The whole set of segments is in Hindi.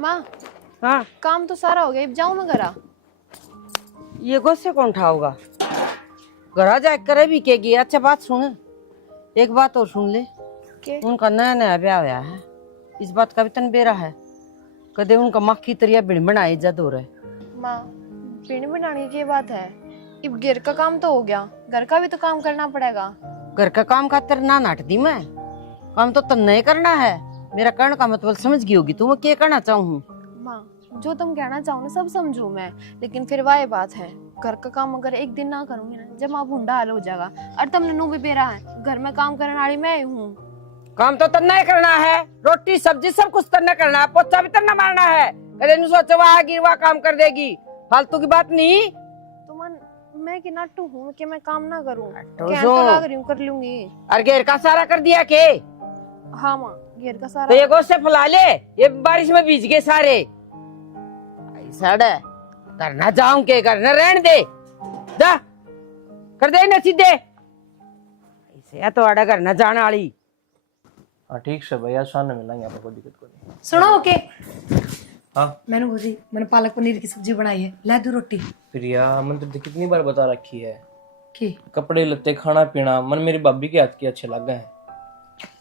माँ हाँ, काम तो सारा हो गया, अब जाऊँ मैं घरा। ये गुस्से कौन उठाओगा? घरा जा करे भी केगी। अच्छा बात सुन, एक बात और सुन ले। के उनका नया नया ब्याह हुआ है, इस बात का भी तन बेरा है। कदे उनका मक्खी तरिया बिन बनाई जद हो रहे। माँ, पीने बनाने की बात है, अब घर का काम तो हो गया, घर का भी तो काम करना पड़ेगा। घर का काम खातिर ना नाट दी मैं, काम तो तन नहीं करना है। मेरा कहने का मतलब समझ गई होगी तू मैं क्या कहना चाहूँ। माँ, जो तुम कहना चाहो ना सब समझू मैं, लेकिन फिर वह बात है, घर का काम अगर एक दिन ना करूंगी ना, जब माँ भूंडा हाल हो जाएगा। और तुमने नू भी बेरा है, घर में काम करने वाली मैं ही हूँ। काम तो तन्ना ही करना है, रोटी सब्जी सब कुछ तन्ना करना है, पोछा भी तन्ना मारना है। कदे नु सोचो वह आगी वह काम कर देगी, फालतू की बात नहीं। तो मैं कि नट्टू हूँ कि मैं काम ना करूँ, तो कहने तो लाग रही हूँ कर लूंगी। और घेर का सारा कर दिया के? हाँ माँ, घर का तो सारा। ये गोश्त से फुला ले, ये बारिश में भीज गए सारे। ऐसा करना जाऊं के करना रहने दे, जा कर दे ना सीधे ऐसे तो आड़ा करना जाने वाली। हाँ ठीक है भैया, शाम में मिलेंगे, आपको कोई दिक्कत कोई नहीं। सुनो ओके। हाँ मैंने पालक पनीर की सब्जी बनाई है, ला दो रोटी। प्रिया, मन तो कितनी बार बता रखी है की कपड़े लत्ते खाना पीना मन मेरी भाभी के हाथ के अच्छे लग गए हैं,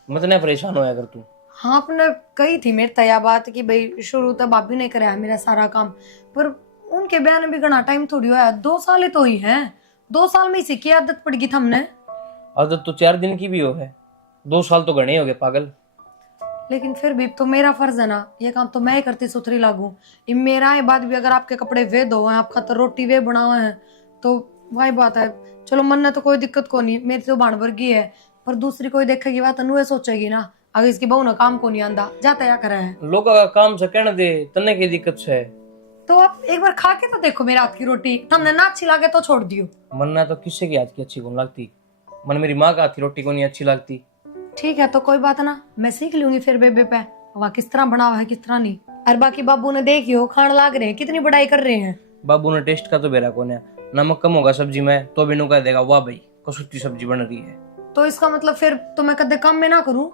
मत ना परेशान होया कर तू। हाँ, आपने कही थी मेरे तया बात कि भाई शुरू तो भाभी ने कराया मेरा सारा काम, पर उनके बयान में भी घना टाइम थोड़ी हुआ, 2 साल ही तो ही हैं। 2 साल में ही सीखी आदत पड़ गई थी हमने। आदत तो 4 दिन की भी हो है, 2 साल तो गणे हो गए पागल। लेकिन फिर भी तो मेरा फर्ज है ना, ये काम तो मैं ही करती सुथरी लागू। ये मेरा है बात भी, अगर आपके कपड़े वे धो हैं, आपका तो रोटी वे बनावा है, तो वही बात है। चलो मन ने तो कोई दिक्कत को नहीं, मेरी तो बाण वर्गी है, पर दूसरी कोई देखेगी बात अनु सोचेगी ना, अगर इसकी बहू ना काम को नहीं आंदा जाता या करे है। लोग का काम से कहने दे, तन्ने की दिक्कत है। तो आप एक बार खा के तो देखो मेरे हाथ की रोटी, हमने ना अच्छी लागे तो छोड़ दियो। मन्ना तो किससे की हाथ की अच्छी कौन लगती, मन मेरी माँ का हाथ की रोटी को नहीं अच्छी लगती। ठीक है तो कोई बात ना, मैं सीख लूंगी फिर बेबे पे वह किस तरह बना हुआ है किस तरह नहीं। और बाकी बाबू ने देखियो खान लाग रहे हैं, कितनी बड़ाई कर रहे हैं। बाबू ने टेस्ट का तो बेरा कौन है, नमक कम होगा सब्जी में तो भी नु कह देगा वाह भाई कसुती सब्जी बन रही है। तो इसका मतलब फिर तो मैं कदे काम में ना करूं।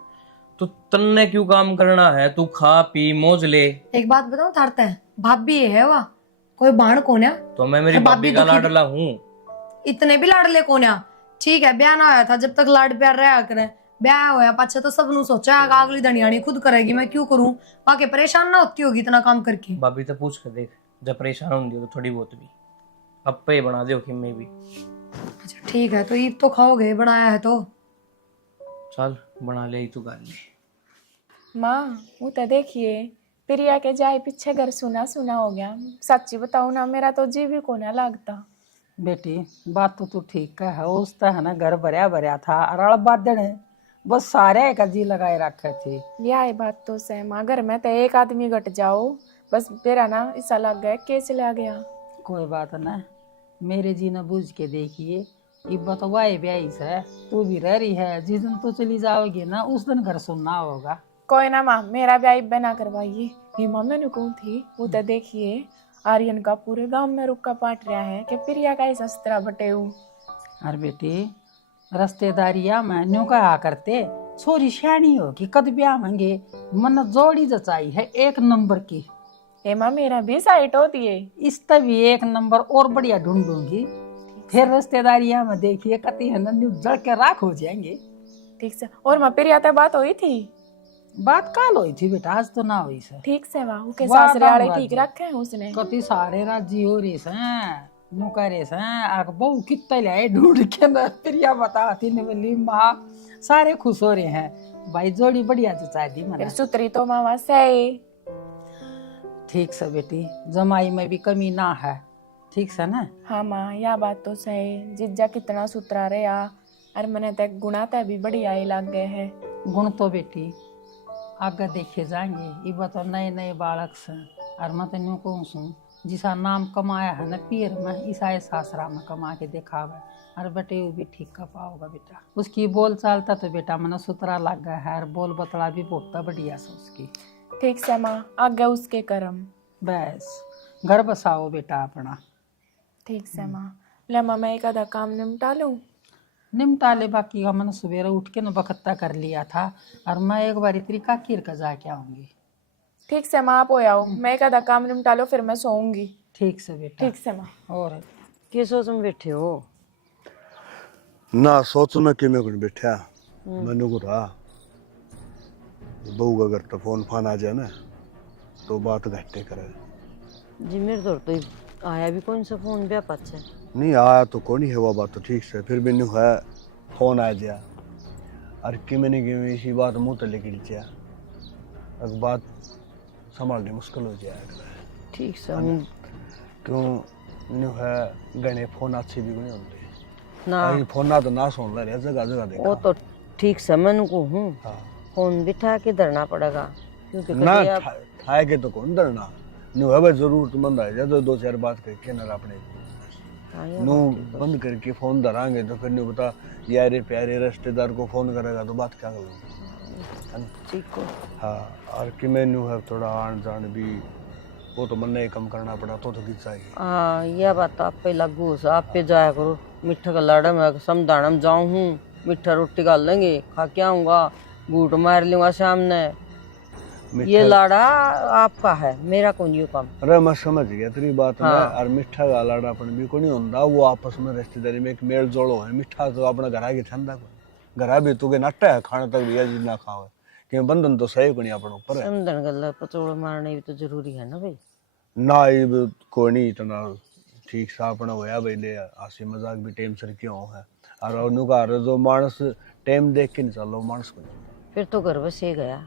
तो तन्ने क्यों काम करना है, तू खा पी मौज ले। एक बात बताऊं थारते हैं, भाभी है वह कोई बाण कौन है? तो मैं मेरी भाभी का लाडला हूँ। इतने भी लाडले कौन है? ठीक है ब्याह ना आया था, जब तक लाड प्यार रहा करे, ब्याह होया पाछे तो सब नु सोचा अगली दनियानी खुद करेगी, मैं क्यों करूं? बाकी परेशान ना होती होगी इतना काम करके। भाभी तो पूछ कर देख, जब परेशान होंगी तो थोड़ी बहुत भी अप्पे बना दे में भी। अच्छा ठीक है, तो ईद तो खाओगे बनाया है तो। चल बना ले तू गाली। माँ वो तो देखिए प्रिया के जाए पीछे घर सुना सुना हो गया, सच्ची बताऊ ना मेरा तो जी भी को ना लगता। बेटी बात तो तू ठीक का है, उसता है ना घर भरया भरया था, अरल बादन है बस सारे का जी लगाए रखे थे। यह बात तो सही माँ, घर में तो एक आदमी घट जाओ बस मेरा ना ऐसा लग गया कैसे ले गया। कोई बात ना, मेरे जी ने बूझ के देखिए, ये बतवाए ब्याई से तू भी रह रही है, जिस दिन तू चली जाओगी ना उस दिन घर सुनना होगा। कोई ना माँ, मेरा ब्याह बना करवाइए। ये माँ मैंने कौन थी वो तो देखिए आर्यन का पूरे गांव में रुक्का पाट रहा है कि प्रिया का ऐसा सस्ता बटे। अरे बेटी रिश्तेदारिया में न्यू कहा करते, छोरी श्याणी होगी कद ब्याह मांगे, मन जोड़ी जचाई है 1 नंबर की। हे माँ मेरा भी साइट होती है, इस तभी 1 नंबर और बढ़िया ढूंढूंगी, फिर रिश्तेदारिया में देखिए कति है न्यू जड़ के राख हो जाएंगे। ठीक से। और माँ प्रिया तो बात हुई थी? बात काल हुई थी बेटा, आज तो ना हुई से। ठीक से वाह के वाह, सासरे वाले वाह, ठीक वाह। रखे हैं उसने। कति सारे राजी हो रही से नुकरे से आग बहु कितने लाए ढूंढ के ना, प्रिया बताती ने बोली माँ सारे खुश हो रहे हैं, भाई जोड़ी बढ़िया जचा दी मैंने। फिर सुतरी तो मामा सही। ठीक से बेटी, जमाई में भी कमी ना है, ठीक से ना। हाँ माँ यह बात तो सही, जिज्जा कितना सुतरा रहा और मैंने तक गुणा तय भी बढ़िया ही लग गए हैं। गुण तो बेटी आगे देखे जाएंगे, ये बता नए नए बालक से, और मैं तेन कौन सू जिसा नाम कमाया है ना पीर में ईसाई सासरा में कमा के दिखावे, और बेटे वो भी ठीक कर पाओगा बेटा। उसकी बोल चालता तो बेटा मैंने सुतरा लग गया है, और बोल बतला भी बहुत बढ़िया से उसकी। ठीक से माँ, आगे उसके कर्म। बस घर बसाओ बेटा अपना। ठीक से माँ। ले माँ मैं एक आधा काम निपटा लूँ। निमटा ले, बाकी का मैंने सवेरे उठ के न बखत्ता कर लिया था, और मैं एक बार तरीका कीर का जाके आऊंगी। ठीक से माँ आप हो आओ, मैं एक आधा काम निपटा लो फिर मैं सोऊंगी। ठीक से बेटा। ठीक से माँ। और के सोच में बैठे हो? ना सोच में कि मैं कुछ बैठा मैंने को रहा बहू का अगर तो फोन फान आ जाए ना तो बात घट्टे करे। जी मेरे दौर तो आया भी कौन सा फोन ब्याह पाछे नहीं आया तो कौन ही है वो बात तो ठीक से फिर भी नहीं है फोन आ जाए और कि मैंने कि इसी बात मुंह तले की लिया अब बात संभालनी मुश्किल हो जाए। ठीक से क्यों नहीं है गने फोन अच्छी भी नहीं होते ना फोन ना तो ना सुन ले जगह जगह देखा। वो तो ठीक से मन को हूँ हाँ फोन बिठा के धरना पड़ेगा क्योंकि ना कभी आप थाए के तो कौन डरना नहीं है भाई जरूरतमंद है जब दो चार बात करके ना अपने नो बंद करके फोन धराएंगे तो फिर नहीं बता यारे प्यारे रिश्तेदार को फोन करेगा तो बात क्या करूँगा। ठीक हो। हाँ और कि मैंने है थोड़ा आन जान भी वो तो मन नहीं कम करना पड़ा तो चाहिए। हाँ यह बात तो आप पे लागू हो आप पे जाया करो मिठा का लाड़ा में समझाना जाऊँ हूँ मिठा रोटी डाल लेंगे खा के आऊँगा घूट मार लूंगा सामने ये लाड़ा आपका है मेरा कौन ये काम। अरे मैं समझ गया तेरी बात हाँ। में और मिठा का लाड़ा अपन भी को नहीं होता वो आपस में रिश्तेदारी में एक मेल जोड़ो है मिठा तो अपना घर आगे ठंडा को घर भी तू के नट्टा है खाने तक भी जी ना खाओ कि बंधन तो सही को नहीं अपन ऊपर है समझन गल पचोड़ मारने भी तो जरूरी है ना भाई ना ये कोई नहीं इतना ठीक सा अपना होया भाई ले हंसी मजाक भी टाइम सर क्यों है और उनका जो मानस टाइम देख के नहीं चलो मानस को फिर तो घर बस ये गया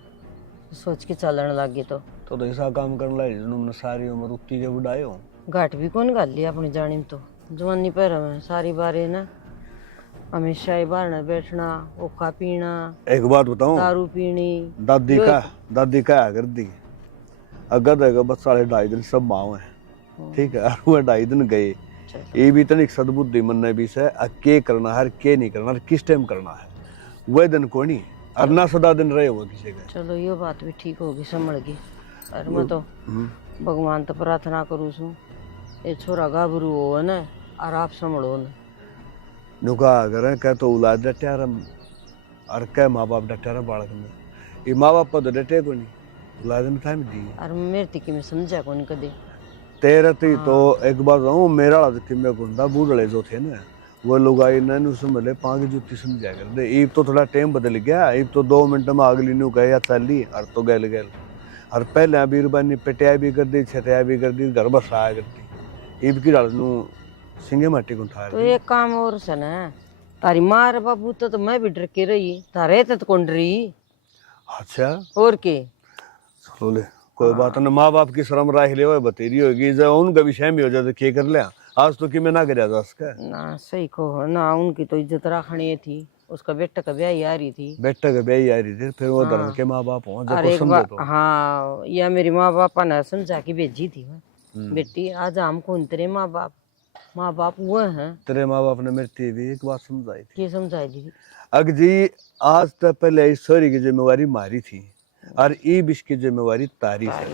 सोच के चलने लग गए तो ऐसा काम करने लगे जिन्होंने सारी उम्र उक्ति के बुढ़ाए हो घाट भी कौन गाल लिया अपनी जानी में तो जवानी पर हमें सारी बारे ना हमेशा ही बाहर बैठना ओखा पीना एक बात बताऊं दारू पीनी दादी का कर दी अगर देगा बस 2.5 दिन सब माओ है ठीक है और वो 2.5 दिन गए ये भी तनिक सद्बुद्धि मन ने भी से के करना है के नहीं करना है किस टाइम करना है वह दिन को नहीं और ना सदा दिन रहे हो किसी का। चलो ये बात भी ठीक होगी संभल गई और मैं तो भगवान तो प्रार्थना करूँ छू ये छोरा गाभरू हो ना और आप संभलो ना नुका अगर कह तो औलाद डटार और कह माँ बाप डटार बालक में ये माँ बाप तो डटे को नहीं औलाद में था दी और मेरे तिकी में समझा कौन कदे तेरे ती तो एक बार कहूँ मेरा वाला कि मैं कुंदा बूढ़े जो थे ना वो लोग आई ना समझ 5 जुत्ती समझा कर दे ईब तो थोड़ा टाइम बदल गया ईब तो 2 मिनट में अगली न्यू गए या चली और तो गैल और पहले बीरबानी पिटिया भी कर दी छटिया भी कर दी घर बस आया करती ईब की डाल नू सिंगे माटी को उठा तो एक काम और सन है तारी माँ रे बाबू तो मैं भी डर के रही तारे तो कौन डरी अच्छा और के चलो ले कोई बात नहीं माँ बाप की शर्म राह ले बतेरी होगी जब उनका भी शहम हो जाए तो क्या कर लिया आज तो कि मैं ना कर ना सही कहो ना उनकी तो इज्जत रखनी थी उसका बेटा का ब्याह आ रही थी बेटा का ब्याह आ रही थी फिर वो धर्म के माँ बाप हो और एक बार हाँ या मेरी माँ बापा ने समझा के भेजी थी बेटी आज हम कौन तेरे माँ बाप वो हैं तेरे माँ बाप ने मेरी भी एक बात समझाई थी क्या समझाई थी अग जी आज तक पहले ईश्वरी की जिम्मेवारी मारी थी और ईब इसकी जिम्मेवारी तारी है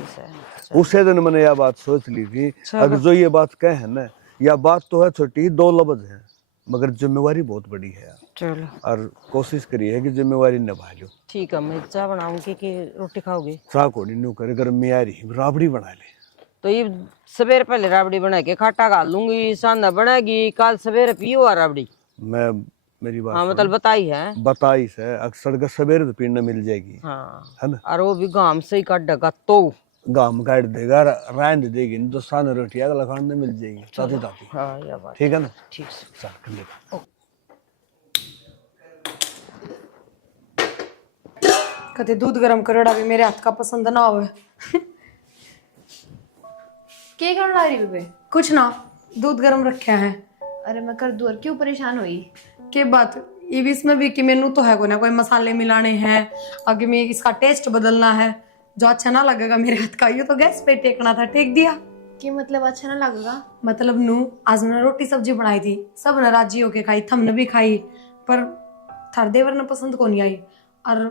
उसे दिन मैंने यह बात सोच ली थी अगर जो ये बात कहे है ना यह बात तो है छोटी 2 लफ्ज है मगर जिम्मेवारी बहुत बड़ी है चलो और कोशिश करी है कि जिम्मेवारी निभा लो। ठीक है मैं चाय बनाऊंगी कि रोटी खाओगे चाह को नहीं करे गर्मी आ रही राबड़ी बना ले तो ये सवेरे पहले राबड़ी बना के खाटा खा लूंगी सांदा बनेगी कल सवेरे पियो राबड़ी मैं मेरी बात हाँ मतलब बताई से अक्सर का सवेरे तो पीने मिल जाएगी हाँ है ना और वो भी गांव से ही काटेगा तो गाम काट देगा रांध देगी नहीं तो सान रोटी अगला खाने मिल जाएगी ताती ताती हाँ ये बात ठीक है ना ठीक से चल कर ले कहते दूध गरम करेड़ा भी मेरे हाथ का पसंद ना हो के करना ला रही बेबे? कुछ ना दूध गरम रखा है। अरे मैं कर दूर क्यों परेशान हुई के बात ये भी इसमें भी कि मेनू तो है कोई मसाले मिलाने हैं आगे में इसका टेस्ट बदलना है जो अच्छा ना लगेगा मेरे हाथ का ये तो गैस पे टेकना था टेक दिया कि मतलब अच्छा ना लगेगा मतलब नू आज मैंने रोटी सब्जी बनाई थी सब ने राजी होके खाई थमने भी खाई पर थार देवर ने पसंद को नहीं आई और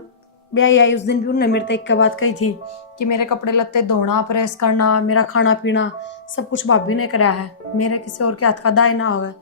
ब्याह आई उस दिन भी उन्होंने मेरे से एक बात कही थी कि मेरे कपड़े लत्ते धोना प्रेस करना मेरा खाना पीना सब कुछ भाभी ने कराया है मेरे किसी और के हाथ का दाय ना होगा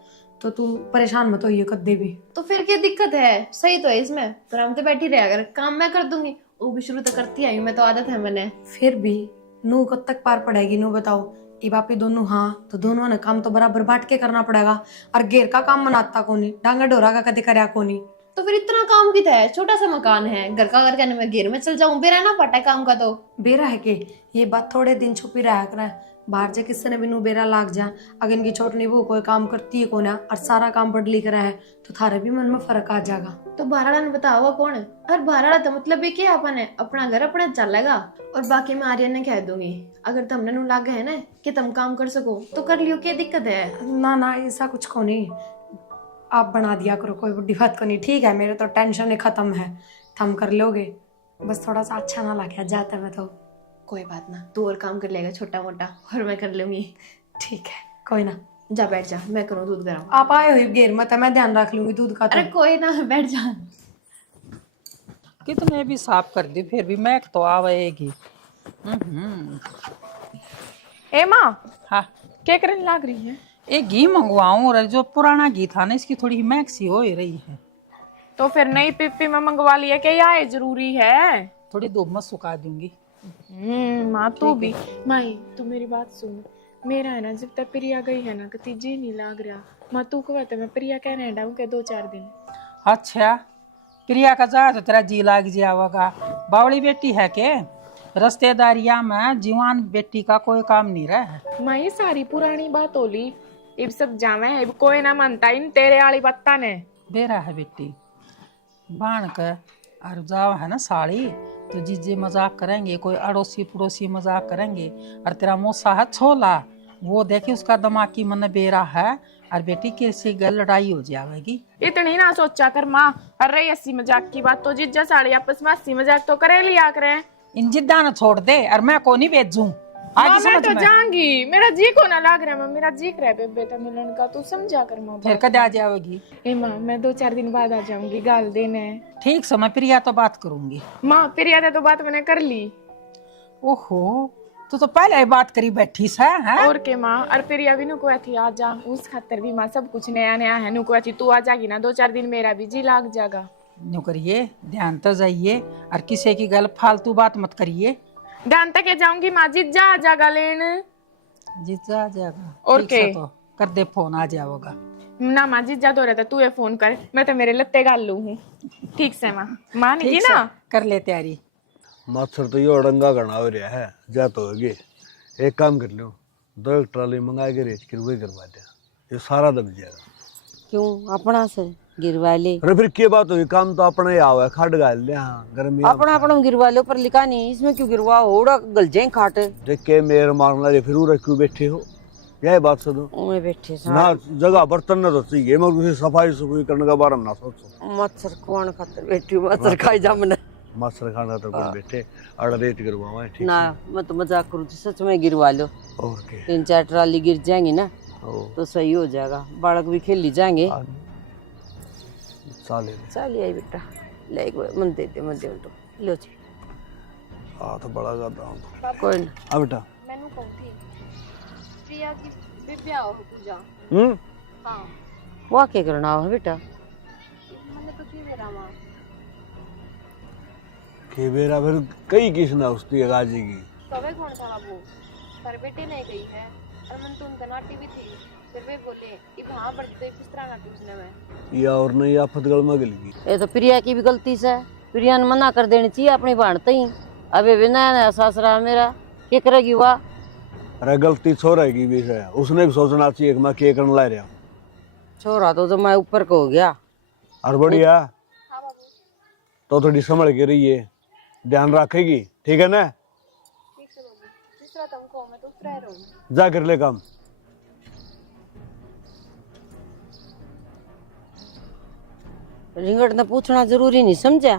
तो तू परेशान मत होइए कद्दे भी। तो फिर क्या दिक्कत है? सही तो है इसमें, पर हम तो बैठी रहे अगर काम मैं कर दूंगी वो भी शुरू तो करती आई हूँ मैं, तो आदत है मैंने। फिर भी नू कब तक पार पड़ेगी नू बताओ। ये बापी दोनों हाँ तो दोनों ने काम तो बराबर बांट के करना पड़ेगा। और घेर का काम मनाता कोनी, डांगा डोरा का कदे करया कोनी। तो फिर इतना काम कितना है, छोटा सा मकान है, घर का घर कहने में घेर में चल जाऊं, बेरा ना पटा है काम का। तो बेरा है कि ये बात थोड़े दिन छुपी रहा करे, बाहर से किसने भी नू बेरा लाग जा। अगर इनकी छोटनी वो कोई काम करती है कोना और सारा काम पढ़ लिख रहा है तो थारे भी मन में फर्क आ जाएगा। तो बाहर वाला ने बताओ वो कौन है? और बाहर वाला तो मतलब ये क्या, अपन है अपना घर अपना चलेगा और बाकी मैं आर्यन ने कह दूंगी। अगर तुमने नू लाग है ना कि तुम काम कर सको तो कर लियो, क्या दिक्कत है? ना ना ऐसा कुछ को नहीं, आप बना दिया करो, कोई बड़ी बात को नहीं। ठीक है मेरे तो टेंशन ही खत्म है, थम कर लोगे। बस थोड़ा सा अच्छा ना लगे जाता मैं तो। कोई बात ना, तू और काम कर लेगा छोटा मोटा और मैं कर लूंगी। ठीक है कोई ना, जा बैठ जा, मैं करूँ दूध गरम। आप आए हुई घेर मत, मैं ध्यान रख लूंगी दूध का। अरे कोई ना, बैठ जा। कितने भी साफ कर दी फिर भी महक तो आवेगी। ए माँ, हाँ क्या करने लाग रही है? एक घी मंगवाऊं और जो पुराना घी था ना इसकी थोड़ी महक सी हो ही रही है। तो फिर नई पिप्पी में मंगवा लिया, क्या यह जरूरी है? थोड़ी धूप में सुखा दूंगी। माँ तू भी। माई तू मेरी बात सुन, मेरा है ना जब तक प्रिया गई है ना कती जी नहीं लाग रहा। माँ तू को मैं प्रिया कहने हटाऊं के 2-4 दिन। अच्छा प्रिया का जा तो तेरा जी लाग जाएगा। बावड़ी बेटी है के रिश्तेदारिया में जीवान बेटी का कोई काम नहीं रहा है। माँ ये सारी पुरानी बात होली, इब सब जावे इब कोई ना मानता इन तेरे वाली बत्ता ने। बेरा है बेटी बाण के और जाओ है ना साड़ी तो जीजे मजाक करेंगे, कोई अड़ोसी पड़ोसी मजाक करेंगे। और तेरा मौसा है छोला, वो देखे उसका दिमागी मन बेरा है और बेटी किसी गल लड़ाई हो जाएगी। इतनी ना सोचा कर माँ। अरे हंसी मजाक की बात तो जीजा साड़ी आपस में हंसी मजाक तो करे लिया करें। इन जिद्दा न छोड़ दे और मैं को नहीं भेजूं। माँ मैं तो जाऊंगी, मेरा जी को ना लाग रहा। माँ मेरा जी कर रहा है बेटा मिलन का, तू समझा कर माँ। फिर कद आ जाएगी? ए माँ मैं 2-4 दिन बाद आ जाऊंगी, गाल देने। ठीक समय प्रिया तो बात करूंगी। माँ प्रिया तो बात मैंने कर ली। ओहो तू तो पहले ही बात करी बैठी है? और के माँ, और प्रिया भी नुको थी आ जा, उस खातर भी माँ सब कुछ नया नया है। नुको थी तू आ जाएगी ना 2-4 दिन मेरा भी जी लाग जाएगा। न्यू करिए ध्यान तो जाइए और किसी की गल फालतू बात मत करिए। ध्यान तक जाऊंगी माँ, जीजा आ जाएगा लेन। जीजा आ जाएगा और ठीक के से तो कर दे फोन आ जाएगा ना माँ, जीजा तो रहता, तू ये फोन कर, मैं तो मेरे लत्ते गाल लू हूँ। ठीक से माँ, मान गई ठीक ना? से कर ले तैयारी। मच्छर तो ये अड़ंगा करना हो रहा है, जा तो होगी। एक काम कर लो, 2 ट्राली मंगा के रेच कर वही करवा दे, ये सारा दब जाएगा। क्यों अपना से गिरवा ले? अरे फिर क्या बात हुई, काम तो अपना ही आवा है, खाट गाल ले। हाँ गर्मी अपना अपना गिरवा लो, पर लिखा नहीं इसमें क्यों गिरवा? ओड़ा गल जाए खाट। देख के मेर मारना रे, फिर उरे क्यों बैठे हो? यही बात सुनो उन्हें बैठे ना, जगह बर्तन ना तो चाहिए, मगर किसी सफाई सफाई करने का बारे में ना सोचो। मच्छर कौन खातर बैठी हूँ? मच्छर खाई जामने मच्छर खाना तो कोई बैठे अड़ रेट करवावा, ठीक ना। मैं तो मजाक करूँ तो सच में गिरवा लो। और के 3-4 ट्राली गिर जाएंगी ना ओ तो सही हो जाएगा, बालक भी खेल जाएंगे। साले चलिए आई बेटा, ले मन दे दे, मन दे तो लो जी। हाँ तो बड़ा गाता हूँ कोई ना। हाँ बेटा। मैंने कहूँ थी प्रिया की बिब्या हो पूजा। हाँ वो क्या करना हो बेटा? मैंने तो की मेरा माँ के बेरा फिर कई किसना उसकी गाजी की कवे कौन था बाबू, पर बेटे नहीं गई है और मन तो उनका नाटी भी थी। फिर वे बोले कि वहाँ बढ़ते किस तरह नाटी उसने में या और नहीं आफत गल में गलगी। ये तो प्रिया की भी गलती से, प्रिया ने मना कर देनी चाहिए अपनी भाणते ही। अबे भी नया नया सासरा मेरा क्या करेगी वाह? अरे गलती छोरा की भी है, उसने भी सोचना चाहिए कि मैं क्या करने ला रहा हूँ। छोरा तो मैं ऊपर को हो गया। और बढ़िया तो थोड़ी संभल के रही है, ध्यान रखेगी, ठीक है ना? ठीक से बाबू, जिस तरह तुमको मैं तो उस तरह रहूँ। जा कर ले काम। रिंगट ने पूछना जरूरी नहीं समझा?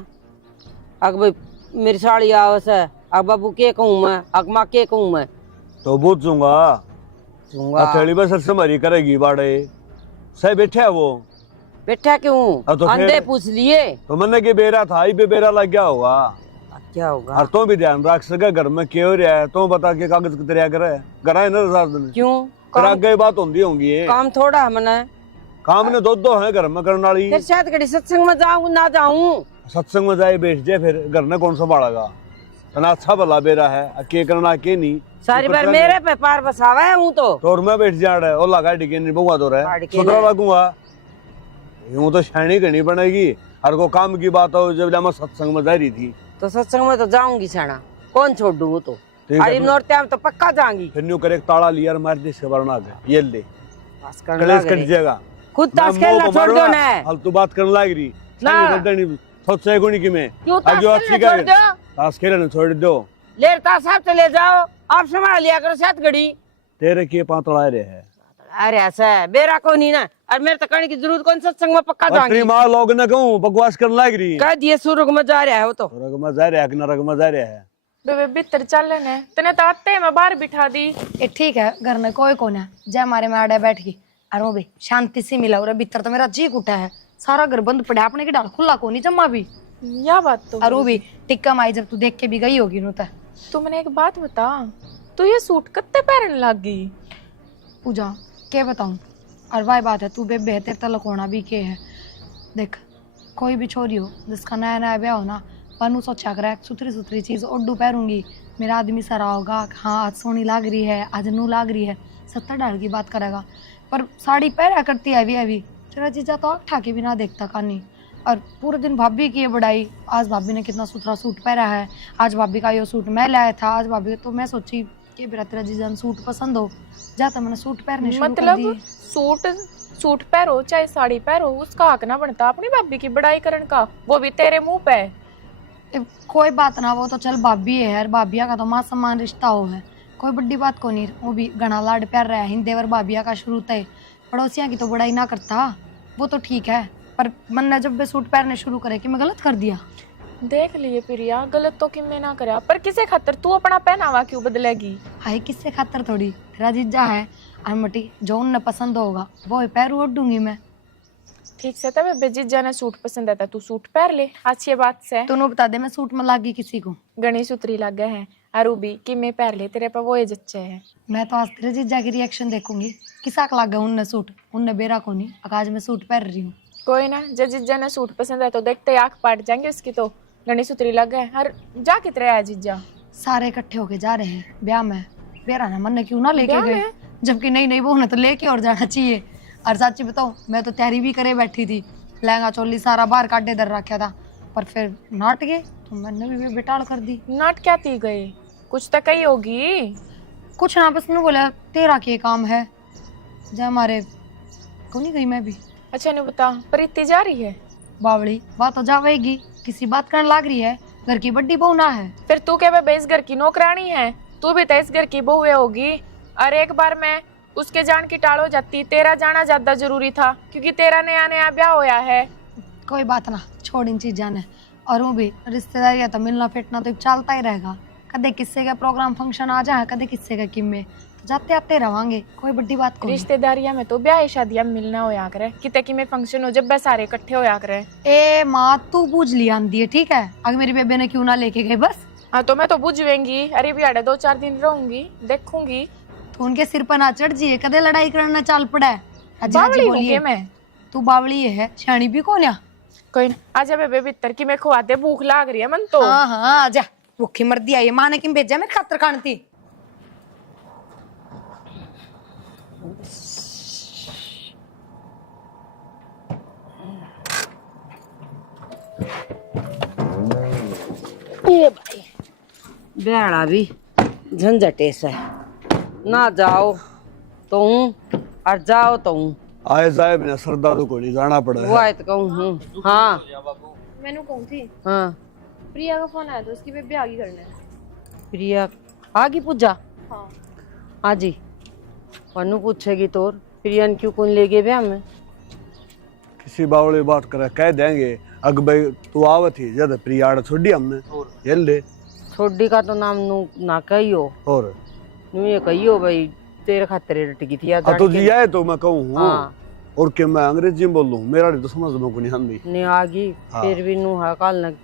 अग भाई मेरी साड़ी आवस है, अग बाबू के कहूँ मैं, अग माँ के कहूँ मैं? तो पूछूंगा हथेली बस से मरी करेगी बाड़े सही बैठे है वो। बैठा क्यों? तो फिर- अंधे पूछ लिए तो मैंने के बेरा था ही पे बेरा लग गया होगा। क्या होगा? और तो भी ध्यान रख सके घर में क्यों हो रहा है, तो बता के कागज कितने करे कराए ना सार दिन क्यों? करा गई बात होंगी होंगी ये काम थोड़ा है मने। काम ने दो है घर में करने वाली। फिर शायद कड़ी सत्संग में जाऊं ना जाऊं सत्संग में जाए बैठ जाए, फिर घर ने कौन संभालेगा? तना अच्छा भला बेरा है, के करना के नहीं सारी बार मेरे पे पार बसावा है हूँ तो और मैं बैठ जा रहा है और लगा डिगे नहीं बहुआ तो रहा है, सुधरा लगूंगा यूं तो शैनी करनी पड़ेगी। हर को काम की बात हो, जब मैं सत्संग में जा रही थी तो सत्संग में तो जाऊंगी सेना, कौन छोड़ दूँ वो तो। अरे नौरते हम तो पक्का जाऊंगी। फिर न्यू करे ताला लिया और मार दे इसके वरना के ये ले बस करने कलेश लग कट रही। जाएगा। खुद ताश खेलना छोड़ दो ना। फालतू बात करने लग रही ना। सोच से कोनी की मैं क्यों ताश आगे अच्छी खेलना छोड़ क्या दो? ताश खेलने छोड़ दो। लेरता साहब चले जाओ, आप संभाल लिया करो सात घड़ी। तेरे के पातला रहे है अरे ऐसा है बेरा को नहीं ना, और मेरे तो करने की जरूरत कौन, सत्संग में पक्का जाऊंगी। तेरी माँ लोग न कहूं बकवास करने लग रही कह दिए सुर्ग में जा रहा है वो तो। रग में जा रहा है कि नरक में जा रहा है। बेबे भीतर चल ने तने तो आते मैं बाहर बिठा दी। ये ठीक है, घर में कोई कौन है, जय हमारे में आड़े बैठ गई और वो भी शांति से मिला। और भीतर तो मेरा जी उठा है, सारा घर बंद पड़ा, अपने की डाल खुला को नहीं जमा भी। या बात तो और वो भी टिक्का माई जब तू देख के भी गई होगी नु तो। तू मैंने एक बात बता, तू ये सूट कत्ते पहनने लग गई? पूजा क्या बताऊं, और वही बात है तू बेबे है, तेरे तलक होना भी के है। देख कोई भी छोरी हो जिसका नया नया ब्याह हो ना, पनु सोचा कर सुथरी सुथरी चीज ओडू पहनूंगी, मेरा आदमी सारा होगा हाँ आज सोनी लाग रही है, आज नू लाग रही है, 70 डाल की बात करेगा। पर साड़ी पहना करती है अभी तेरा जीजा तो आँख ठाके भी ना देखता कानी। और पूरे दिन भाभी की है बड़ाई, आज भाभी ने कितना सुथरा सूट पहना है, आज भाभी का ये सूट मैं लाया था, आज भाभी। तो मैं सोची कि मेरा तेरा जीजा ने सूट पसंद हो जाता, मैंने सूट पहनने शुरू कर मतलब दिए। सूट पहनो चाहे साड़ी पहनो, उसका हक ना बनता अपनी भाभी की बड़ाई करने का, वो भी तेरे मुंह पे। कोई बात ना, वो तो चल भाभी है यार, भाभिया का तो मां समान रिश्ता हो है, कोई बड़ी बात को नहीं। वो भी घना लाड प्यार रहा है हिंदेवर भाभिया का शुरू तय, पड़ोसिया की तो बड़ाई ना करता, वो तो ठीक है। पर मन ने जब वे सूट पहनने शुरू करे कि मैं गलत कर दिया। देख लिए प्रिया, गलत तो किम में ना करा, पर किसे खातर तू अपना पहनावा क्यों बदलेगी? हाय किससे खातर थोड़ी, तेरा जीजा है और मटी जो उन्हें पसंद होगा वो ही पैर ओढ़ दूंगी मैं। ठीक से तब जीजा ने सूट पसंद आता, तू सूट पहन ले। अच्छी बात से तूने बता दे मैं सूट में लागी किसी को, गणी सुतरी लग गए हैं अरूबी कि मैं पहन ले, तेरे पे वो ही जच्चे है। मैं तो आज तेरे जीजा की रिएक्शन देखूंगी, किसाक लाग गया उनने सूट, उनने बेरा को नहीं, आज मैं सूट पहन रही हूँ। कोई ना, जब जीजा ने सूट पसंद है तो देखते आंख पाट जाएंगे उसकी, तो गणी सुतरी लग गए। हर जा कितने आया जीजा? सारे इकट्ठे होके जा रहे हैं ब्याह में, बेरा ना मन ने क्यों ना लेके ब्याह गए, में? जबकि नहीं नहीं वो ना तो लेके और जाना चाहिए। और सच्ची बताऊं मैं तो तैयारी भी करे बैठी थी, लहंगा चोली सारा बाहर काटे दर रखा था, पर फिर नाट गए तो मैंने भी बेटाल कर दी। नाट क्या थी गए, कुछ तो कही होगी। कुछ ना बस मैं बोला तेरा क्या काम है, जब हमारे को नहीं गई मैं भी। अच्छा नहीं बता, प्रीति जा रही है? बावड़ी बात तो जावेगी, किसी बात करने लाग रही है, घर की बड्डी बहू ना है। फिर तू क्या बे इस घर की नौकरानी है? तू भी तो इस घर की बहू होगी। और एक बार मैं उसके जान की टाल हो जाती, तेरा जाना ज्यादा जरूरी था क्योंकि तेरा नया नया ब्याह होया है। कोई बात ना, छोड़ इन चीज जाने। और वो भी रिश्तेदारी है तो मिलना फिटना तो चलता ही रहेगा, कदे किस्से का प्रोग्राम फंक्शन आ जाए, कदे किस्से का किम्मे, तो जाते आते रवांगे, कोई बड़ी बात को। रिश्तेदारियां में तो ब्याह शादियां में मिलना होया करे, किते कि में फंक्शन हो जब बस सारे इकट्ठे होया करे। ए माँ तू पूछ लिया आंदी है ठीक है, अगर मेरी बेबे ने क्यों ना लेके गए बस। हाँ तो मैं तो बुझवेंगी, अरे भी आड़े 2-4 दिन रहूंगी, देखूंगी। तो उनके सिर पर ना चढ़ जिए, कदे लड़ाई करना चाल पड़ा है। बावली हूं के मैं? तू बावली है, शानी भी कौन है? कोई ना, आजा बेबे भीतर की मैं खुआते, भूख लाग रही है मन तो। हाँ हाँ आजा, भूखी मर दी आई, माँ ने किम भेजा मैं खातर खानती। ये भाई बेड़ा भी झंझटे से, ना जाओ तो हूँ और जाओ तो हूँ। आए जाए बिना सरदार को नहीं जाना पड़ा वो है। आए तो कहूँ हूँ। हाँ मैंने कहूँ थी हाँ प्रिया का फोन आया था, उसकी बेबे आगे करने है। प्रिया आगे पूजा हाँ आजी पन्नू पूछेगी तो प्रिया ने क्यों कौन ले गए ब्याह में? किसी बावले बात करे कह देंगे अग भाई तू आवत ही ज्यादा प्रियाड़ छोड़ी हमने ये ले छोड़ी का तो नाम नू ना कहियो, और नू ये कहियो भाई तेरे खातिर टिकी थी यार तो जी आए तो मैं कहूँ हाँ और क्या मैं अंग्रेजी में बोल लूँ, मेरा तो समझ में को नहीं आंदी। ने आगी हाँ। फिर भी नू है काल न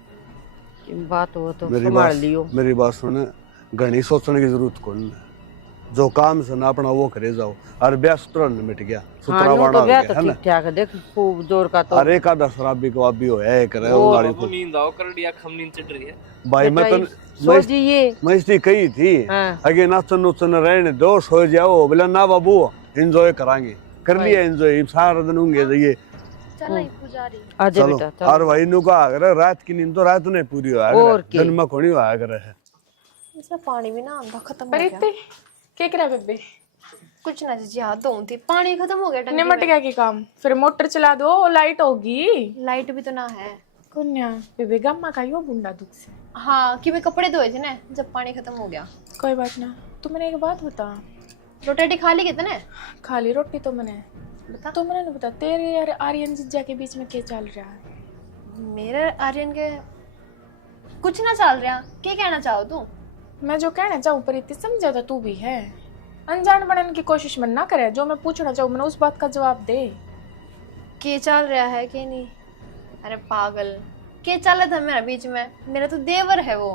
बात हो तो मेरी संभाल बात लियो। मेरी बात सुने, घनी सोचने की जरूरत कौन है, जो काम से ना अपना वो करे जाओ। और ब्याह सुतरा न मिट गया, हाँ सुतरा यूं वाणा तो हो ब्याह गया, तो है ना। ठीक ठाक है, देख खूब जोर का तो। अरे एक आधा शराबी कबाबी हो है करे वो उंगाड़ी बाबू नींद आओ कर दिया, खम नींद चढ़ रही है। भाई मैं तो सो जिए। मैं इसलिए कही थी हाँ। आगे नाचन नुचन रहने दो, सो जाओ। बोला ना बाबू एंजॉय करांगे, कर लिया एंजॉय, सारा दिन होंगे जाइए। चल नहीं पुजारी। आजा चलो बेटा और चलो। भाई नु का अगर रात की नींद तो रात ने पूरी होया और करे, की। दिन में कोनी होया करे है। इसमें पानी भी ना आंदा खत्म हो गया। प्रीति क्या करा बेबे? कुछ ना जी हाथ धोऊं थी, पानी खत्म हो गया टंकी निमट में। गया की काम? फिर मोटर चला दो, लाइट होगी। लाइट भी तो ना है। कुन्या बेबे गम्मा का यो बुंडा दुख से। हाँ कि मैं कपड़े धोए थे ना जब पानी खत्म हो गया। कोई बात ना। तू मैंने एक बात बता। रोटी खा ली कितने? खाली रोटी तो मैंने बता। तो मैंने बता, तेरे और आर्यन जीजा के बीच में क्या चल रहा है? मेरे आर्यन के कुछ ना चल रहा। क्या कहना चाहो तू? मैं जो कहना चाहूँ प्रीति समझा तो तू भी है। अनजान बनने की कोशिश मन ना करे, जो मैं पूछना चाहूँ मैंने उस बात का जवाब दे। क्या चल रहा है कि नहीं? अरे पागल, क्या चल रहा था मेरा बीच में? मेरा तो देवर है वो,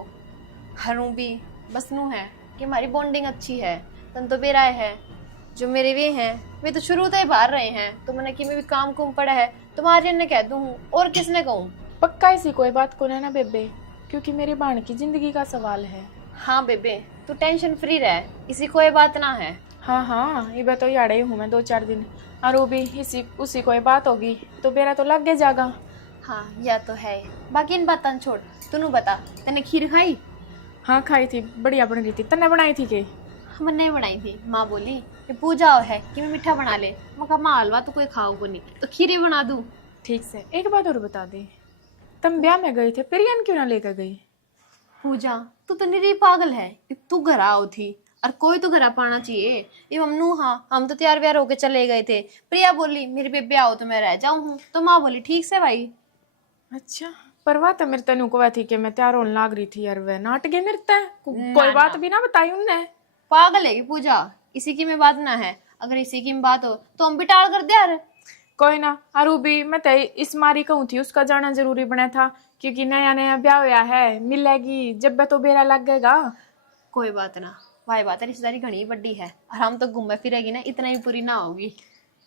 हरू भी बसनू है कि हमारी बॉन्डिंग अच्छी है। तन तो बेराए है जो मेरे वे हैं वे तो शुरू से ही बाहर रहे हैं। तो मैंने कि मैं भी काम कुम पड़ा है तो आर्यन ने कह दूँ और किसने कहूँ? पक्का इसी कोई बात को ना बेबे, क्योंकि मेरी बाण की जिंदगी का सवाल है। हाँ बेबे तू टेंशन फ्री रह, इसी कोई बात ना है। हाँ हाँ ये बात तो याड़े ही हूँ मैं 2-4 दिन, और वो भी इसी उसी कोई बात होगी तो बेरा तो लग गया जागा। हाँ यह तो है। बाकी इन बातों छोड़, तूने बता तने खीर खाई? हाँ खाई थी, बढ़िया बन रही थी। तन्ने बनाई थी के? मैंने नहीं बनाई थी। माँ बोली कि पूजा है कि मैं मीठा बना ले। मैं कहा माँ हलवा तो कोई खाओ को नहीं तो खीर बना दूं। ठीक से। एक बात और बता दे, तुम ब्याह में गए थे, प्रियन क्यों ना लेकर गई? पूजा तू तो निरी पागल है। तू घर आओ थी और कोई तो घर पाना चाहिए। ये हमनू हाँ हम तो तैयार व्यार होके चले गए थे। प्रिया बोली मेरे बेबे आओ तो मैं रह जाऊं हूँ। तो माँ बोली ठीक से भाई। अच्छा परवाह तो मेरे तनु को थी कि मैं तैयार होने लाग रही थी यार, वह नाट गए मेरे तय कोई बात भी ना बताई उनने। पागल है कि पूजा, इसी की में बात ना है। अगर इसी की में बात हो तो हम भी टाल कर दे यार। कोई ना। अरू भी मैं तय इस मारी कहूँ थी उसका जाना जरूरी बना था, क्योंकि नया नया ब्याह हुआ है, मिलेगी जब तो बेरा लग गएगा। कोई बात ना, भाई बात है, रिश्तेदारी घनी बड़ी है और हम तो घूमे फिरेगी ना इतना ही पूरी ना होगी।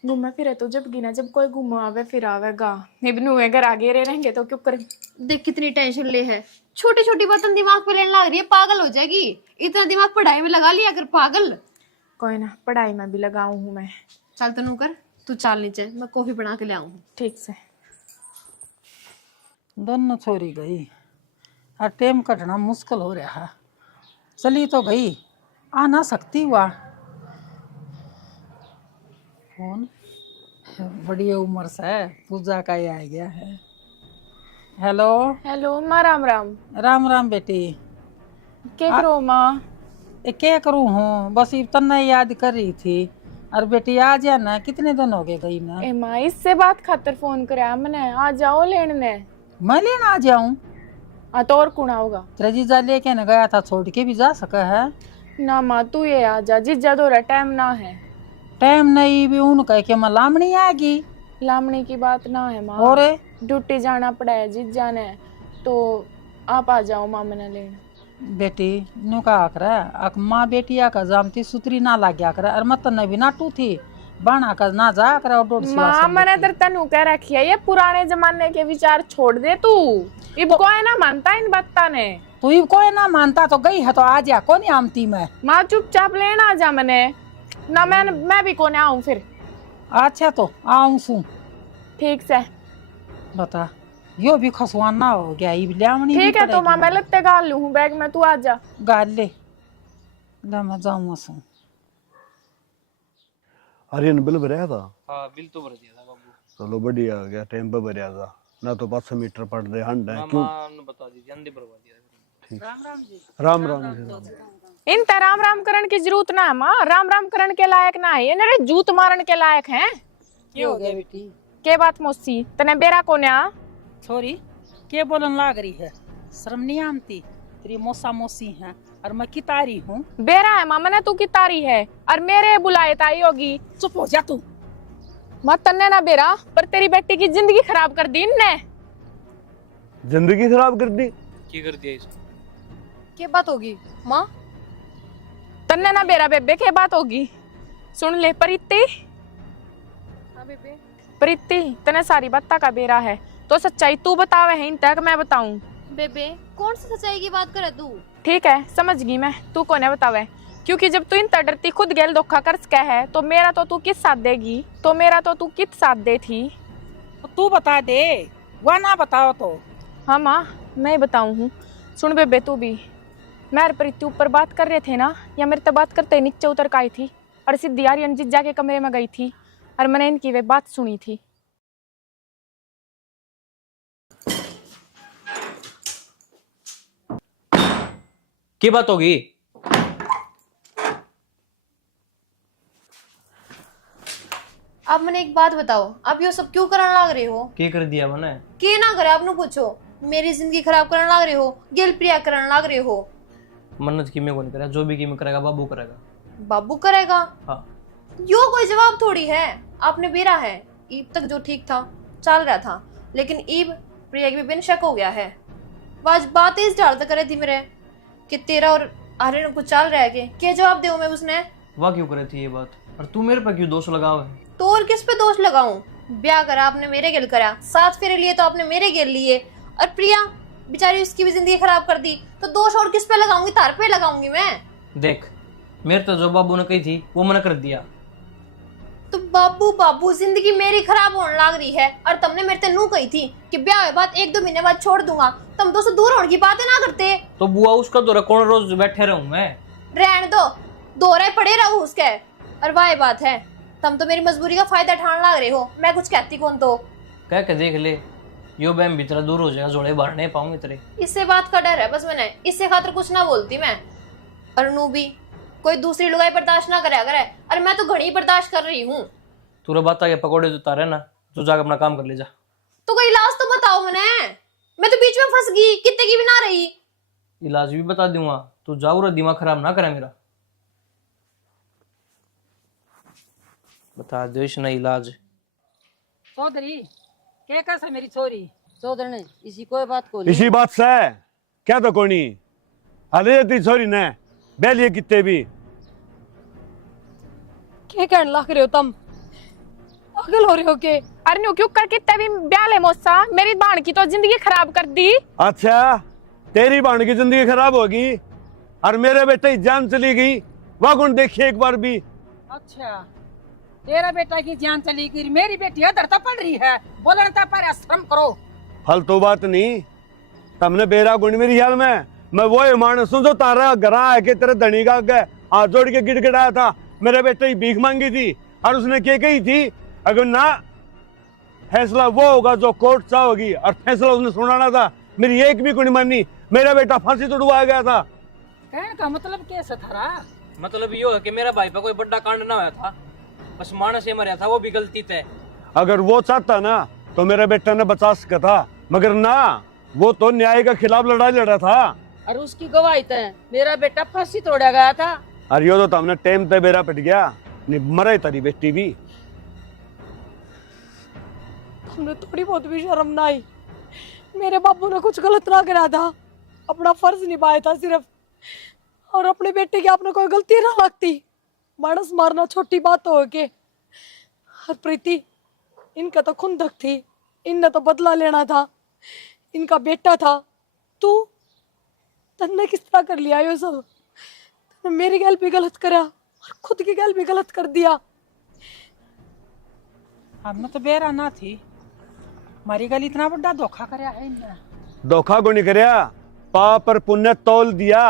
घूमे फिरे तो जब गिना जब कोई घूमो आवे फिर आवेगा। निबनू अगर आगे रहेंगे तो क्यों कर। देख कितनी टेंशन ले है, छोटी छोटी बातें दिमाग पे लेने लग रही है, पागल हो जाएगी। इतना दिमाग पढ़ाई में लगा लिया अगर पागल। कोई ना पढ़ाई में भी लगाऊं हूँ मैं। चल तनु कर, तू चाल नीचे, मैं कॉफी बना के ले आऊं। ठीक से। दोनों छोरी गई और टेम कटना मुश्किल हो रहा है। चली तो गई, आ ना सकती हुआ फोन। बड़ी उम्र से पूजा का ही आ गया है। हेलो हेलो माँ, राम राम। राम राम बेटी। क्या करो माँ? क्या करूँ हूँ, बस इतना याद कर रही थी। और बेटी आ जा ना, कितने दिन हो गए गई ना। ए माँ इससे बात खातर फोन कराया मैंने, आ जाओ लेने। मैं लेना आ जाऊं? हाँ तो और कौन आऊगा? तेरा जीजा लेके न गया था, छोड़ के भी जा सका है ना माँ तू ये आ जा, जीजा दो रहा टाइम ना है। टाइम नहीं भी उन कह के मैं लामणी आएगी। लामणी की बात ना है माँ, और ड्यूटी जाना पड़ा है जीजा ने, तो आप आ जाओ माँ मैंने लेने। बेटी नु का आकरा अक माँ बेटिया का जामती सुतरी ना लाग गया करे। और मत न भी ना टू थी बाणा का ना जा करे। और माँ मैंने तेरे तनु कह रखी है ये पुराने जमाने के विचार छोड़ दे तू। इब कोई ना मानता इन बत्ता ने। तू इब कोई ना मानता तो गई है तो आ जा, कौन आमती मैं। माँ चुपचाप लेना आ जा मैंने ना, मैं भी कौन आऊँ फिर। अच्छा तो आऊं सू। ठीक से। बता यो भी खसवान ना हो गया। ठीक है तो माँ मैं लत्ते गाल लूँ बैग में, तू आ जा। गाल ले मैं जाऊँ सू। आर्यन बिल भरया था? हाँ बिल तो भर दिया था बाबू। चलो बढ़िया हो गया, टाइम पे भरया था ना तो 500 मीटर पड़ रहे हंड है। क्यों? मामा ने बता दी अंधे भरवा दिया। राम राम जी। इन ते राम राम करण की जरूरत ना है माँ, राम राम करण के लायक ना है, ये जूत मारन के लायक हैं। क्या हो गया बेटी? के बात मोसी तने बेरा कोने आ? छोरी के बोलन लाग रही है, शर्म नहीं आमती? तेरी मौसा मौसी है और मैं कितारी हूँ। बेरा है माँ मैंने, तू की तारी है और मेरे बुलाए ताई होगी। चुप हो जा तू। मत तन्ने ना बेरा, पर तेरी बेटी की जिंदगी खराब कर दी इनने। जिंदगी खराब कर दी? की कर दिया इसको? क्या बात होगी माँ? तन्ने ना बेरा बेबे के बात होगी। सुन ले प्रीति, हाँ बेबे। प्रीति तने सारी बात का बेरा है, तो सच्चाई तू बतावे है इन तक मैं बताऊं? बेबे कौन सी सच्चाई की बात करे तू? ठीक है समझ गई मैं, तू कोने बतावे, क्योंकि जब तू इन डरती खुद गेल धोखा कर सके है तो मेरा तो तू किस साथ देगी, तो मेरा तो तू किस साथ दे थी? तो तू बता दे, वह ना बताओ तो। हाँ माँ मैं ही बताऊँ हूँ। सुन बेबे तू भी, मैं और प्रीति ऊपर बात कर रहे थे ना, या मेरे तो बात करते नीचे उतर के आई थी और सीधी आर्यन जीजा के कमरे में गई थी और मैंने इनकी वे बात सुनी थी। की बात होगी? अब मैंने एक बात बताओ, आप ये सब क्यों करने लग रहे हो? की कर दिया मैंने? के ना करे आपने पूछो, मेरी जिंदगी खराब करने लग रहे हो, गिल प्रिया करने लग रहे हो। मन्नत की मैं कौन करेगा, जो भी की मैं करेगा बाबू करेगा। बाबू करेगा? हाँ। यो कोई जवाब थोड़ी है। आपने बेरा है, ईब तक जो ठीक था चल रहा था, लेकिन ईब प्रिया की बिन शक हो गया है। वो आज बात इस डाल तक करे थी मेरे कि तेरा और आर्यन कुछ चल रहा है के क्या जवाब दे मैं उसने? वाह क्यों करे थी ये बात, और तू मेरे पर क्यों दोष लगाव है? तो और किस पे दोष लगाऊं? ब्याह करा आपने मेरे गिल करा, 7 फेरे लिए तो आपने मेरे गिल लिए, और प्रिया बेचारी उसकी भी जिंदगी खराब कर दी, तो दोष और किस पे लगाऊंगी? तार पे लगाऊंगी मैं? देख मेरे तो जो बाबू ने कही थी वो मना कर दिया। तो बाबू बाबू जिंदगी मेरी खराब होने लग रही है, और तुमने मेरे से नू कही थी कि ब्याह के बाद 1-2 महीने बाद छोड़ दूंगा, तुम तो दूर होने की बातें ना करते। तो बुआ उसका दौरा कौन रोज बैठे रहूं मैं? रहने दो, दौरे पड़े रहूं उसके। और वाह बात है, तुम तो मेरी मजबूरी का फायदा उठाने लग रहे हो, मैं कुछ कहती कौन तो। कह के देख ले, यो बहन भी तेरा दूर हो जाएगा, जोड़े बाहर नहीं पाऊंगी तेरे। इससे बात का डर है बस, मैंने इससे खातिर कुछ ना बोलती मैं। और नू भी कोई दूसरी लुगाई बर्दाश्त ना करे अगर है, और मैं तो घड़ी बर्दाश्त कर रही हूँ। तू बात आगे पकौड़े तो तारे ना, तू जाकर अपना काम कर ले जा। तो कोई इलाज तो बताओ मैं तो बीच में फंस गई, कितने की भी ना रही। इलाज भी बता दूंगा, तू जाओ रे, दिमाग खराब ना करे मेरा। बता दो इसने इलाज। चौधरी क्या कैसा मेरी छोरी? चौधरी ने इसी कोई बात को इसी बात से क्या तो कोनी अरे ती छोरी ने बेलिए कितने भी क्या कहने लग रहे हो तुम? पागल हो रहे हो के? अरे न्यू क्यों करके तभी ब्याह ले मोसा, मेरी बहन की तो जिंदगी खराब कर दी। अच्छा तेरी बहन की जिंदगी खराब होगी और मेरे बेटे की जान चली गई, वह कौन देखिए एक बार भी। अच्छा तेरा बेटा की जान चली गई, मेरी बेटी अदर तो पड़ रही है, बोलने तो पर श्रम करो। हल तो बात नहीं, तुमने बेरा गुण मेरी ख्याल में मैं वो मानस हूं जो तारा घरा आके तेरे धनी का हाथ जोड़ के गिड़गिड़ाया था, मेरे बेटे की भीख मांगी थी और उसने क्या कही थी, अगर ना फैसला वो होगा जो कोर्ट चाहोगी, और फैसला उसने सुनाना था, मेरी एक भी कुछ मानी, मेरा बेटा फांसी तोड़वाया गया था। कहने का मतलब कैसा था? मतलब यो है कि मेरा भाई पे कोई बड़ा कांड ना हुआ था, बस मानस ये मरा था, वो भी गलती थे। अगर वो चाहता ना तो मेरे बेटे ने बचा सका था, मगर ना, वो तो न्याय के खिलाफ लड़ाई लड़ा था। और उसकी गवाही तय मेरा बेटा फांसी तोड़ा गया था। अरे यो तो तुमने टाइम ते बेरा पिट गया, नहीं मरे तारी बेटी भी। हमने थोड़ी बहुत भी शर्म ना आई? मेरे बाबू ने कुछ गलत ना करा था, अपना फर्ज निभाया था सिर्फ, और अपने बेटे की आपने कोई गलती ना लगती। मानस मारना छोटी बात हो के। और प्रीति इनका तो खुंदक थी, इनने तो बदला लेना था, इनका बेटा था। तन्ने किस तरह कर लिया ये सब? तन्ने मेरी गल भी गलत करा और खुद की गल भी गलत कर दिया। हमने तो बेरा ना थी, हमारी गल इतना बड़ा धोखा करया है इनने। धोखा को नहीं करया, पाप और पुण्य तौल दिया,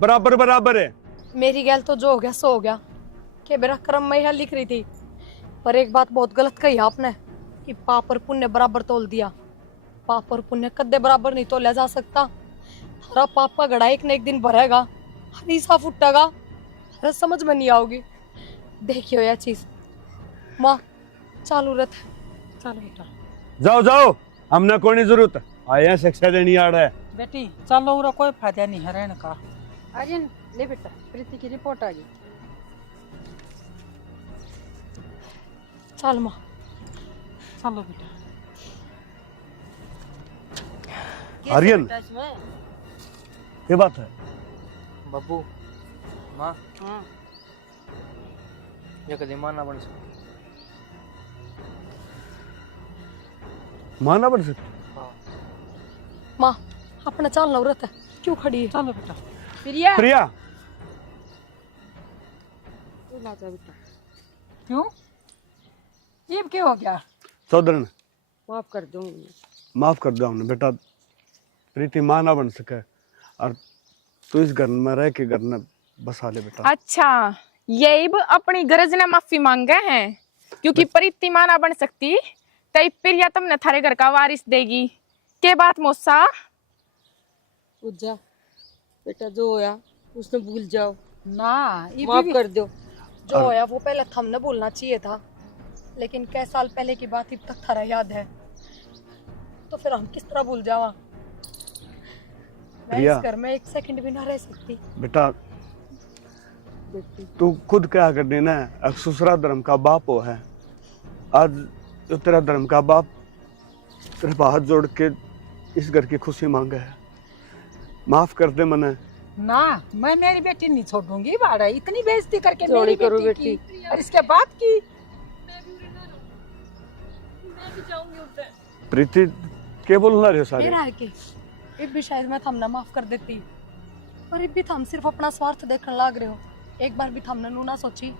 बराबर बराबर है। मेरी गैल तो जो हो गया सो हो गया, कि मेरा कर्म मैं यहाँ लिख रही थी, पर एक बात बहुत गलत कही आपने कि पाप और पुण्य बराबर तोल दिया। पाप और पुण्य कदे बराबर नहीं तोला जा सकता। हरा पाप का घड़ा एक न एक दिन भरेगा, हरीसा फुटेगा, अरे समझ में नहीं आओगी। देखियो यह चीज माँ चालू रहता है। चल बेटा जाओ जाओ, हमने कोई जरूरत आया शिक्षा देनी आ रहा है। बेटी चलो, उरा कोई फायदा नहीं है रहने का। आर्यन ले बेटा, प्रीति की रिपोर्ट आ गई। चल माँ चलो बेटा। आर्यन ये बात है बाबू माँ हाँ ये कभी माँ ना बन सकती। माना पड़ सकती। माँ अपना चालना व्रत है, क्यों खड़ी है? चलो बेटा प्रिया प्रिया तू ना जा बेटा, क्यों ये क्या हो गया? सौदरन माफ कर दूंगी। माफ कर दो हमने बेटा, प्रीति माँ ना बन सके और तू इस घर में रह के घर में बसा ले बेटा। अच्छा, यही अपनी गरज ने माफी मांगे हैं क्योंकि प्रीति मां ना बन सकती तई प्रिया तुमने थारे घर का वारिस देगी के बात मोसा। पूजा बेटा जो होया उसने भूल जाओ, ना ये माफ भी कर दो। जो होया वो पहले हमने बोलना चाहिए था, लेकिन कई साल पहले की बात अब तक थारा याद है, तो फिर हम किस तरह भूल जावा? मैं प्रिया। इस घर में एक सेकंड भी ना रह सकती। बेटा तू खुद क्या कर देना है, अब ससुरा धर्म का बाप हो है, आज जो तेरा धर्म का बाप तेरे हाथ जोड़ के इस घर की खुशी मांगा है, माफ कर दे मने। ना मैं मेरी बेटी नहीं छोड़ूंगी बाड़ा, इतनी बेइज्जती करके चोरी मेरी करो बेटी की और इसके बाद की। प्रीति क्या बोलना रहे हो सारे? मेरा है कि अब भी शायद मैं थमना माफ कर देती, पर अब भी थम सिर्फ अपना स्वार्थ देखने लग रहे हो। एक बार भी थमने नू ना सोची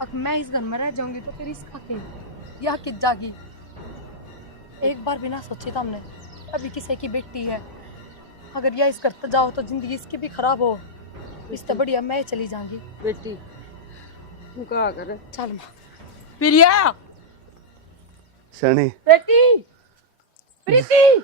अब मैं इस घर में रह जाऊंगी तो फिर इसका क्या या किस जागी? एक बार भी ना सोची थमने, अभी किसी की बेटी है, अगर यह इस घर तक जाओ तो जिंदगी इसकी भी खराब हो, इससे बढ़िया मैं चली जाऊंगी। बेटी तू क्या करे? चल माँ। प्रिया सैनी बेटी प्रीति